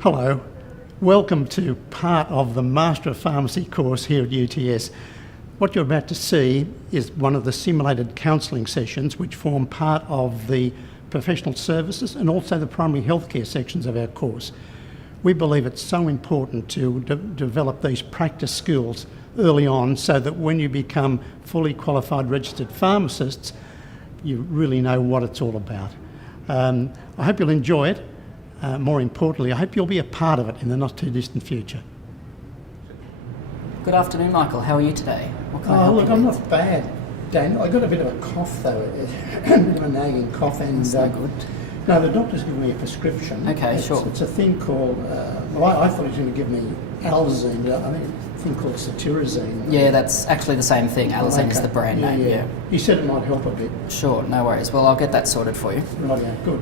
Hello, welcome to part of the Master of Pharmacy course here at UTS. What you're about to see is one of the simulated counselling sessions which form part of the professional services and also the primary healthcare sections of our course. We believe it's so important to develop these practice skills early on so that when you become fully qualified registered pharmacists, you really know what it's all about. I hope you'll enjoy it. More importantly, I hope you'll be a part of it in the not too distant future. Good afternoon, Michael. How are you today? What can I help you with? I'm not bad, Dan. I got a bit of a cough though, a bit of a nagging cough, and That's no good. No, the doctor's given me a prescription. Okay, sure. It's a thing called. I thought he was going to give me Alzine, but I think it's a thing called cetirizine. Yeah, that's actually the same thing. Alzine is the brand name. Yeah. He said it might help a bit. Sure, no worries. Well, I'll get that sorted for you. Right, yeah, good.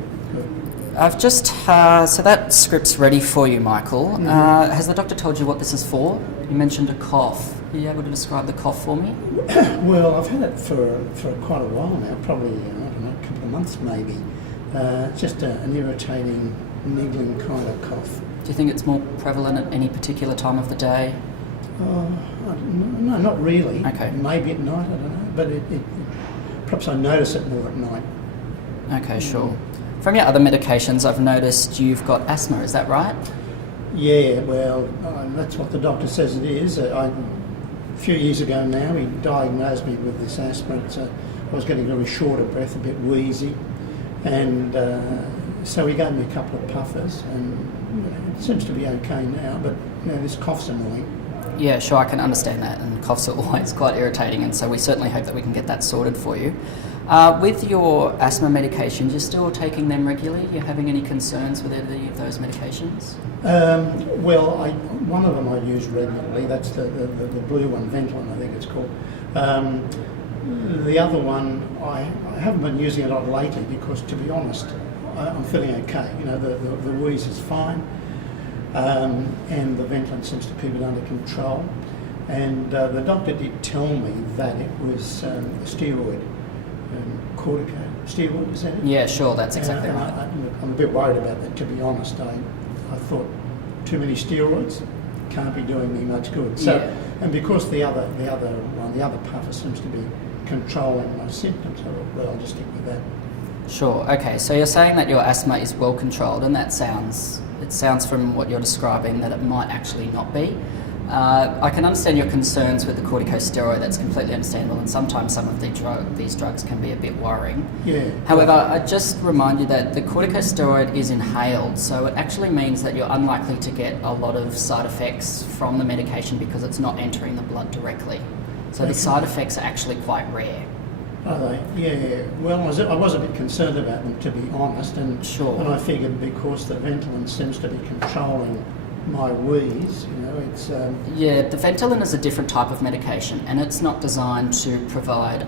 I've just so that script's ready for you, Michael. Mm-hmm. Has the doctor told you what this is for? You mentioned a cough. Are you able to describe the cough for me? Well, I've had it for quite a while now, probably a couple of months maybe. It's just an irritating, niggling kind of cough. Do you think it's more prevalent at any particular time of the day? No, not really. Okay. Maybe at night, I don't know, but perhaps I notice it more at night. Okay, sure. From your other medications, I've noticed you've got asthma, is that right? Yeah, well, that's what the doctor says it is. A few years ago now, he diagnosed me with this asthma. I was getting very short of breath, a bit wheezy, and so he gave me a couple of puffers, and it seems to be okay now, but this cough's annoying. Yeah, sure, I can understand that, and coughs are always quite irritating, and so we certainly hope that we can get that sorted for you. With your asthma medications, you're still taking them regularly? You're having any concerns with any of those medications? Well, one of them I use regularly. That's the blue one, Ventolin, I think it's called. The other one, I haven't been using it a lot lately because, to be honest, I'm feeling okay. The wheeze is fine, and the Ventolin seems to keep it under control. And the doctor did tell me that it was a steroid. Corticosteroid, is that it? Yeah, sure, that's exactly right. I'm a bit worried about that, to be honest. I thought too many steroids can't be doing me much good. So, yeah. And because the other puffer seems to be controlling my symptoms, I thought, well, I'll just stick with that. Sure, okay, so you're saying that your asthma is well controlled, and it sounds from what you're describing that it might actually not be. I can understand your concerns with the corticosteroid, that's completely understandable, and sometimes some of these drugs can be a bit worrying. Yeah. However, I just remind you that the corticosteroid is inhaled, so it actually means that you're unlikely to get a lot of side effects from the medication because it's not entering the blood directly. So the side effects are actually quite rare. Are they? Yeah. Well, I was a bit concerned about them, to be honest, and Sure. And I figured because the Ventolin seems to be controlling my wheeze, it's... Yeah, the Ventolin is a different type of medication, and it's not designed to provide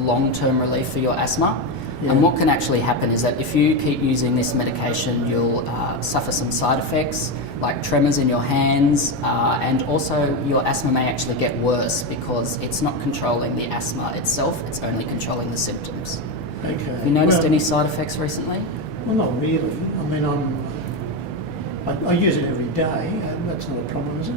long-term relief for your asthma. Yeah. And what can actually happen is that if you keep using this medication, you'll suffer some side effects, like tremors in your hands, and also your asthma may actually get worse because it's not controlling the asthma itself, it's only controlling the symptoms. Okay. Have you noticed any side effects recently? Well, not really. I mean, I use it every day, and that's not a problem, is it?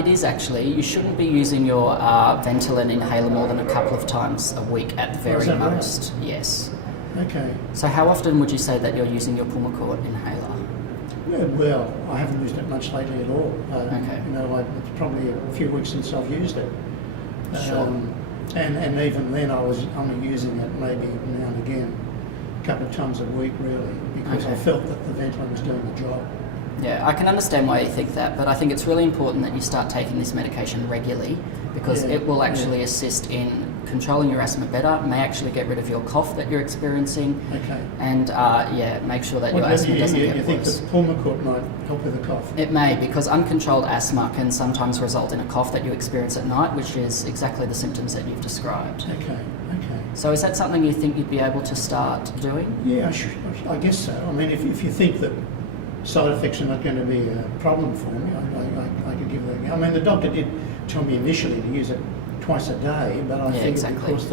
It is actually. You shouldn't be using your Ventolin inhaler more than a couple of times a week at the very most. Right? Yes. Okay. So how often would you say that you're using your Pulmicort inhaler? Yeah, well, I haven't used it much lately at all. Okay. It's probably a few weeks since I've used it. Sure. And even then I was only using it maybe now and again, a couple of times a week really, because I felt that the Ventolin was doing the job. Yeah, I can understand why you think that, but I think it's really important that you start taking this medication regularly because it will actually assist in controlling your asthma better, may actually get rid of your cough that you're experiencing, and make sure that your asthma doesn't get worse. You think that Pulmicort might help with the cough? It may, because uncontrolled asthma can sometimes result in a cough that you experience at night, which is exactly the symptoms that you've described. Okay. So is that something you think you'd be able to start doing? Yeah, I guess so. I mean, if you think that side effects are not going to be a problem for me, I could give that a go. I mean, the doctor did tell me initially to use it twice a day, but I think because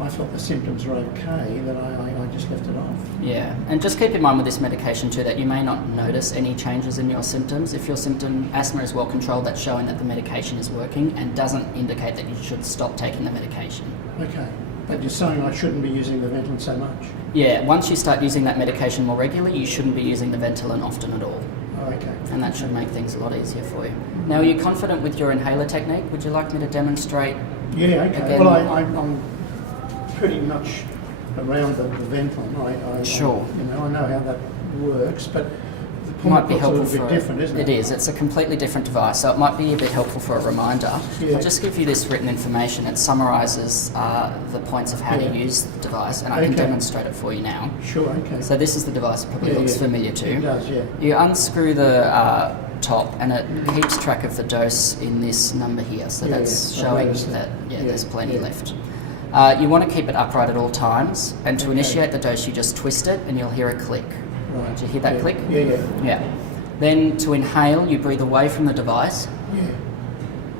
I felt the symptoms were okay, that I just left it off. Yeah, and just keep in mind with this medication too that you may not notice any changes in your symptoms. If your asthma is well controlled, that's showing that the medication is working and doesn't indicate that you should stop taking the medication. Okay, but you're saying I shouldn't be using the Ventolin so much? Yeah, once you start using that medication more regularly, you shouldn't be using the Ventolin often at all. Oh, okay. And that should make things a lot easier for you. Now, are you confident with your inhaler technique? Would you like me to demonstrate? Yeah, okay. Again? Well, I'm pretty much around the Ventolin. Sure. I know how that works, but the Might be Pharmacist's a helpful little bit different, isn't it? It is. It's a completely different device, so it might be a bit helpful for a reminder. Yeah. I'll just give you this written information. It summarises the points of how to use the device, and I can demonstrate it for you now. Sure, okay. So this is the device. It probably looks familiar to you. It does, yeah. You unscrew the top, and it keeps track of the dose in this number here. So that's showing that there's plenty left. You want to keep it upright at all times, and to initiate the dose, you just twist it, and you'll hear a click. Right. Did you hear that click? Yeah. Then to inhale, you breathe away from the device. Yeah.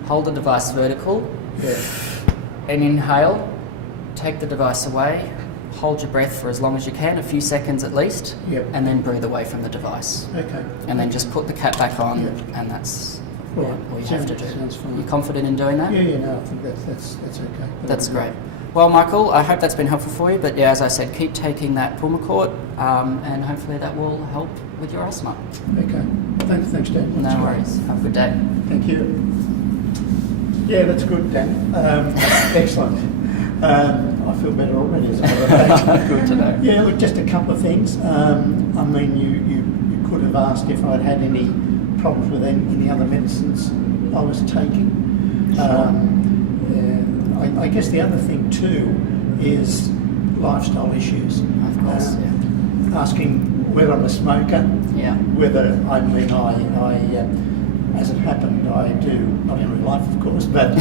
Hold the device vertical. Yeah. And inhale. Take the device away. Hold your breath for as long as you can, a few seconds at least. Yep. And then breathe away from the device. Okay. And then just put the cap back on, and that's all you have to do. Sounds fine. You confident in doing that? Yeah, no, I think that's okay. That's great. Well, Michael, I hope that's been helpful for you. But yeah, as I said, keep taking that Pulmicort, and hopefully that will help with your asthma. Okay. Thanks, Dan. No worries. Have a good day. Thank you. Yeah, that's good, Dan. Excellent. I feel better already as a matter of fact. Good to know. Yeah, look, just a couple of things. I mean, you could have asked if I'd had any problems with any other medicines I was taking. I guess the other thing too is lifestyle issues. Of course, Asking whether I'm a smoker, whether as it happened, I do, not in real life of course, but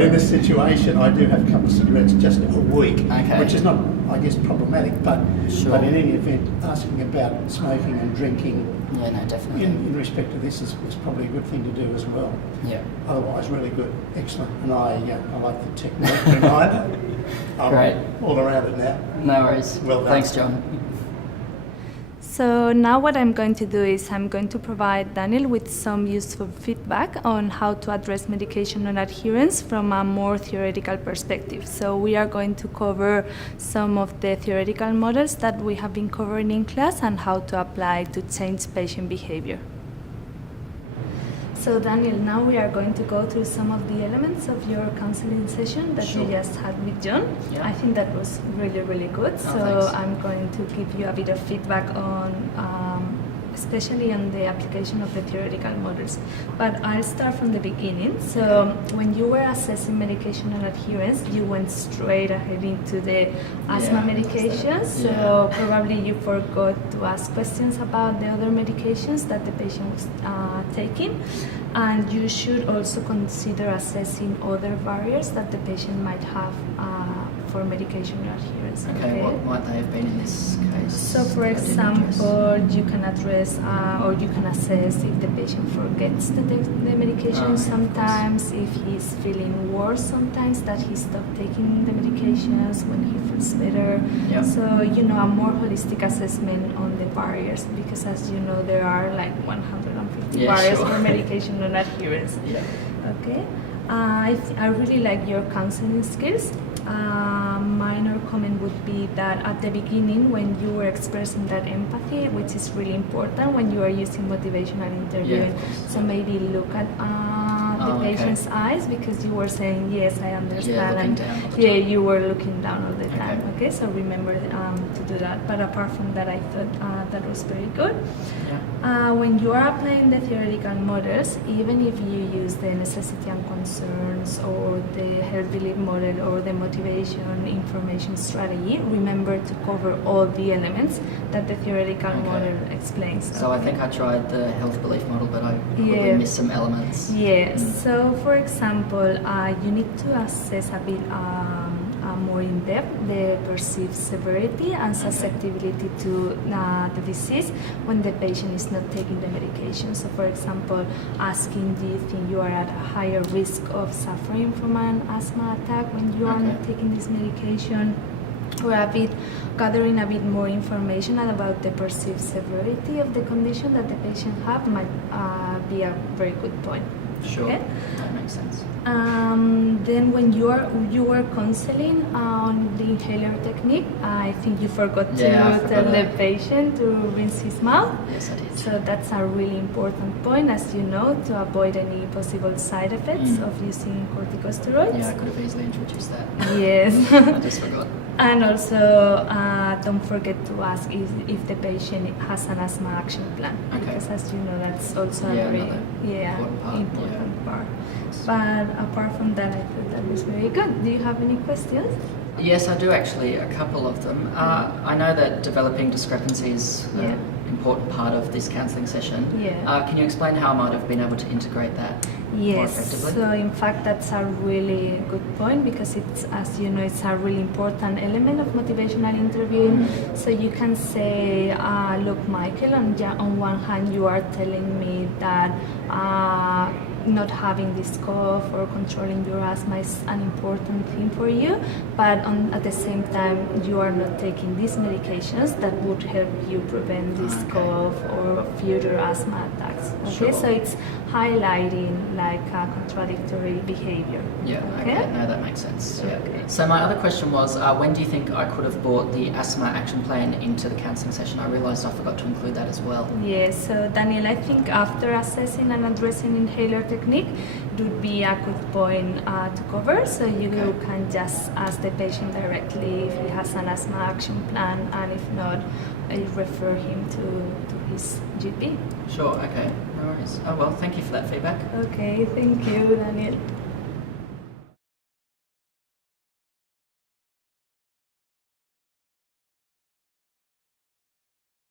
in this situation I do have a couple of cigarettes just a week, which is not, I guess, problematic, but in any event, asking about smoking and drinking definitely. in respect to this is probably a good thing to do as well. Yeah. Otherwise, really good, excellent, and I like the technique behind it. Great. All around it now. No worries. Well done. Thanks, John. So now what I'm going to do is I'm going to provide Daniel with some useful feedback on how to address medication non-adherence from a more theoretical perspective. So we are going to cover some of the theoretical models that we have been covering in class and how to apply to change patient behavior. So Daniel, now we are going to go through some of the elements of your counseling session that you just had with John. I think that was really, really good. So I'm going to give you a bit of feedback on, especially on the application of the theoretical models. But I'll start from the beginning. So when you were assessing medication and adherence, you went straight ahead into the asthma medications. So probably you forgot to ask questions about the other medications that the patient was taking. And you should also consider assessing other barriers that the patient might have for medication adherence. Okay, what might they have been in this case? So, for example, you can address or you can assess if the patient forgets the medication sometimes, if he's feeling worse sometimes, that he stopped taking the medications when he feels better. So, a more holistic assessment on the barriers, because as you know, there are like 150 barriers for medication non-adherence. Okay. I really like your counseling skills. Minor comment would be that at the beginning, when you were expressing that empathy, which is really important when you are using motivational interviewing, so maybe look at the patient's eyes, because you were saying, yes, I understand, and you were looking down all the time. Okay, so remember to do that. But apart from that, I thought that was very good. When you are applying the theoretical models, even if you use the necessity and concerns or the health belief model or the motivation information strategy, remember to cover all the elements that the theoretical model explains. So I think I tried the health belief model, but I probably missed some elements. So for example, you need to assess a bit more in depth the perceived severity and susceptibility to the disease when the patient is not taking the medication. So, for example, asking, do you think you are at a higher risk of suffering from an asthma attack when you are not taking this medication? Or gathering a bit more information about the perceived severity of the condition that the patient have might be a very good point. Sure, Okay? that makes sense. Then when you are counseling on the inhaler technique, I think you forgot to tell the patient to rinse his mouth. Yes, I did. So that's a really important point, as you know, to avoid any possible side effects of using corticosteroids. Yeah, I could have easily introduced that. Yes. I just forgot. And also, don't forget to ask if the patient has an asthma action plan, because as you know, that's also a very important part. But apart from that, I think that was very good. Do you have any questions? Yes, I do actually, a couple of them. I know that developing discrepancy is an important part of this counselling session. Can you explain how I might have been able to integrate that more effectively? So in fact that's a really good point, because it's, as you know, it's a really important element of motivational interviewing. So you can say, look, Michael, on one hand you are telling me that not having this cough or controlling your asthma is an important thing for you, but at the same time you are not taking these medications that would help you prevent this cough or future asthma attacks. Okay, so it's highlighting like a contradictory behavior. No, that makes sense. So my other question was, when do you think I could have brought the asthma action plan into the counselling session? I realised I forgot to include that as well. Yes, so Daniel, I think after assessing and addressing inhaler technique, it would be a good point to cover. So you can just ask the patient directly if he has an asthma action plan, and if not, refer him to his GP. Sure, okay, no worries. Oh well, thank you for that feedback. Okay, thank you, Daniel.